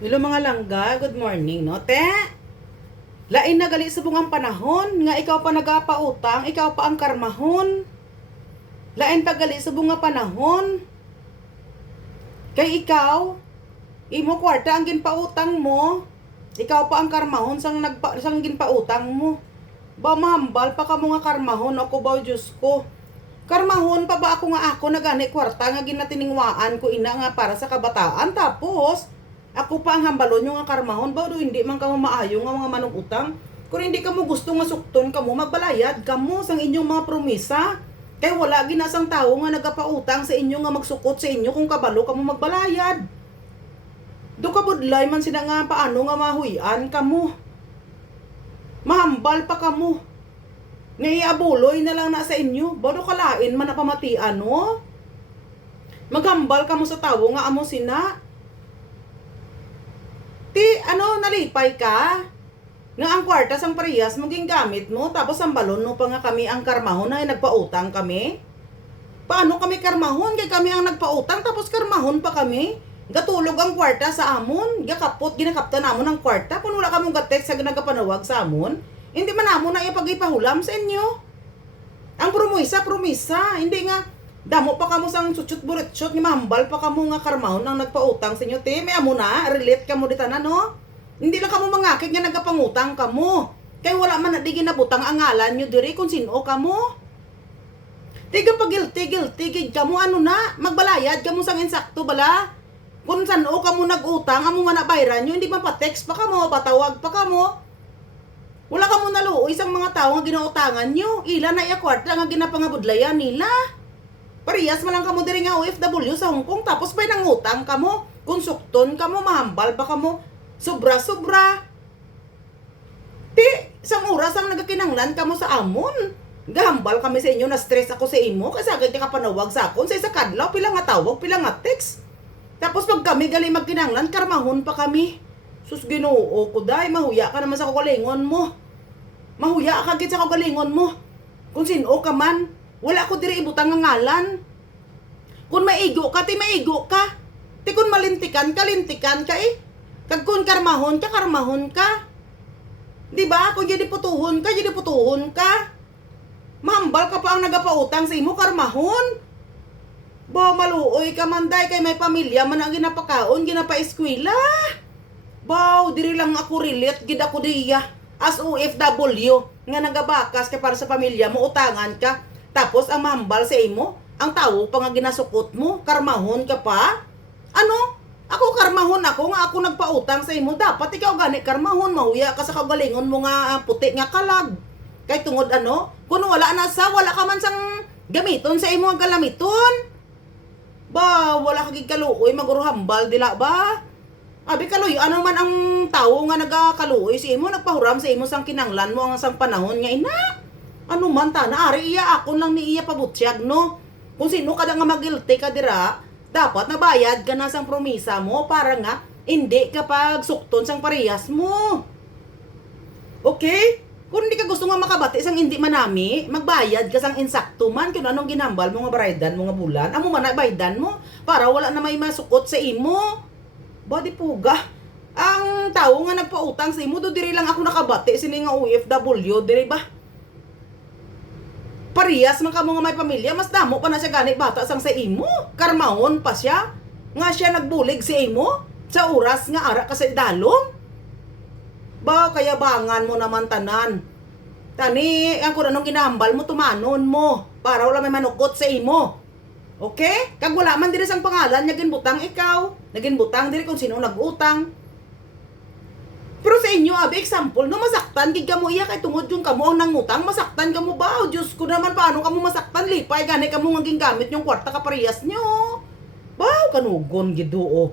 Hello mga langga, good morning, no? Te, lain na gali sa bungang panahon, nga ikaw pa nagapautang, ikaw pa ang karmahon. Lain pa gali sa bunga panahon. Kay ikaw, imo kwarta ang ginpautang mo. Ikaw pa ang karmahon sang ginpautang mo. Ba mahambal pa ka mo nga karmahon ako ba, Diyos ko. Karmahon pa ba ako nga ako nagani kwarta nga ginatiningwaan ko ina nga para sa kabataan, tapos ako pa ang hambalon yung nga karmahon ba do hindi man kamo maayo nga mga manong utang. Kung hindi kamo gusto nga sukton kamo, magbalayad kamo sang inyong mga promisa. Kay wala ginasang tao nga nagapautang sa inyo nga magsukot sa inyo kung kabalo kamo magbalayad. Do kabudlay man sila nga paano nga mahuyan kamo. Mahambal pa kamo. Naiabuloy na lang na sa inyo. Bado kalain man na pamatian, no? Maghambal kamo sa tao nga amo sina. Nalipay ka? Nga ang kwarta sang parehas maging gamit mo, tapos ang balon mo pa nga kami ang karmahon na nagpautang kami? Paano kami karmahon? Kaya kami ang nagpautang, tapos karmahon pa kami? Gatulog ang kwarta sa amon, ginakapta namon ang kwarta, kung wala kamong gatek sa nagapanawag sa amon, hindi man namon na ipag-ipahulam sa inyo. Ang promisa, hindi nga, damo pa kamo sang sutsut buritsot, ni mahambal pa kamo nga karmahon ang nagpautang sa inyo, te, may amo na, relate kamo dita na, no? Hindi lang kamo mangakit nga nagapangutang kamo. Kay wala man na di ginabutang ang ngalan nyo diri kung sino kamo. Tiga pa guilty kamo ano na, magbalayad kamo sang insakto bala. Kung saan kamo nag-utang, amo man nabayran nyo, hindi man pa-text pa kamo, patawag pa kamo. Wala kamo naluoy sang mga tao nga ginautangan nyo. Ila na iakwarta nga ginapangabudlayan nila. Parehas man lang kamo diri nga OFW sa Hong Kong, tapos pa'y nangutang kamo. Kung sukton kamo, mahambal pa kamo. Sobra. Ti, isang oras ang nagakinanglan kamo sa amon. Gahambal kami sa inyo, na stress ako sa imo, kasi agad ka panawag sa akon. Sa isa kadlaw, pila nga tawag, pila nga text. Tapos pag kami gali magkinanglan, karmahon pa kami. Sus, Ginoo ko day, mahuya ka naman sa kagalingon mo. Mahuya ka gid sa kagalingon mo. Kung sino ka man, wala ko diri ibutang nga ngalan. Kung maigo ka, ti maigo ka. Ti kung malintikan ka, lintikan ka eh. Kag kung karmahon ka. Diba? Kung jadi putuhon ka. Mahambal ka pa ang nagapautang sa imo, karmahon. Ba, maluoy ka man day, kay may pamilya man ang ginapakaon, ginapaeskwela. Ba, diri lang ako relate, gid ako diya. As OFW, nga nagabakas kay para sa pamilya mo, utangan ka. Tapos ang mahambal sa imo, ang tao pa nga ginasukot mo, karmahon ka pa. Ano? Ako karmahon ako nga ako nagpautang sa imo, dapat ikaw gani karmahon, mahuya ka sa kagalingon mo nga puti nga kalag. Kay tungod kung wala ka man sang gamiton sa imo nga galamiton. Ba, wala ka gid kaluoy maguruhambal dila ba? Abi kaluoy, ano man ang tawo nga nagakaluoy sa imo, nagpahuram sa imo sang kinanglan mo ang sang panahon nga ina. Ano man ta, naari iya akon lang ni iya pabutyag, no? Kung sino ka nga magilty ka dira, dapat nabayad ka na sang promisa mo para nga hindi kapag sukton sang parehas mo. Okay? Kung hindi ka gusto nga makabati sang hindi manami, magbayad ka sang insakto man kung anong ginambal mo nga baraydan mo nga bulan. Amo man nabaydan mo para wala na may masukot sa imo. Badi puga. Ang tao nga nagpautang sa imo, do diri lang ako nakabati sini nga OFW, diri ba? Parehas man kamo nga may pamilya, mas damo pa na siya gani bata sang sa imo. Karmahon pa siya. Nga siya nagbulig sa imo sa oras nga ara ka sa dalom. Ba, kaya bangan mo naman tanan. Tani, ang kung anong ginahambal mo, tumanon mo. Para wala may manukot sa imo. Okay? Kag wala man diri sang pangalan, naging butang ikaw. Naging butang diri kung sino nag-utang. Pero sa inyo, abi, example, no, masaktan, gig ka mo iya, kay tungod yung kamo ang nangutang, masaktan ka mo ba? O Diyos ko naman, paano ka mo masaktan, lipay, gani ka mo ngaging gamit yung kwarta kaparehas nyo. Ba, kanugon, gido,